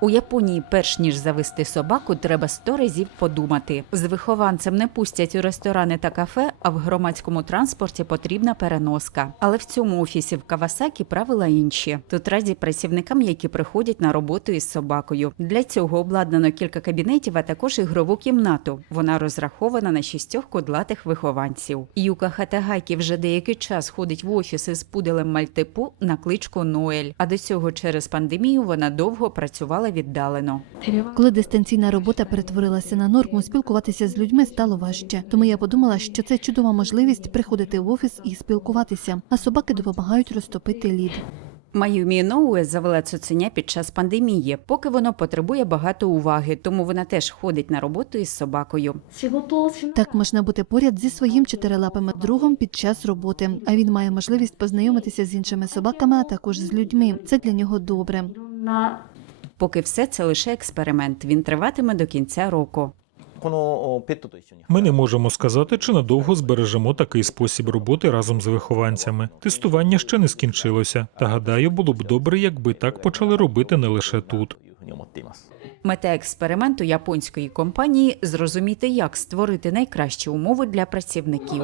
У Японії, перш ніж завести собаку, треба сто разів подумати. З вихованцем не пустять у ресторани та кафе, а в громадському транспорті потрібна переноска. Але в цьому офісі в Кавасакі правила інші. Тут раді працівникам, які приходять на роботу із собакою. Для цього обладнано кілька кабінетів, а також ігрову кімнату. Вона розрахована на шістьох кудлатих вихованців. Юка Хатагакі вже деякий час ходить в офіси з пуделем Мальтипу на кличку Ноель. А до цього через пандемію вона довго працювала але віддалено. Коли дистанційна робота перетворилася на норму, спілкуватися з людьми стало важче. Тому я подумала, що це чудова можливість приходити в офіс і спілкуватися. А собаки допомагають розтопити лід. Майюмі Ноуе завела цуценя під час пандемії, поки воно потребує багато уваги, тому вона теж ходить на роботу із собакою. Так можна бути поряд зі своїм чотирилапими другом під час роботи, а він має можливість познайомитися з іншими собаками, а також з людьми. Це для нього добре поки все це лише експеримент. Він триватиме до кінця року. Ми не можемо сказати, чи надовго збережемо такий спосіб роботи разом з вихованцями. Тестування ще не скінчилося, та гадаю, було б добре, якби так почали робити не лише тут. Мета експерименту японської компанії зрозуміти, як створити найкращі умови для працівників.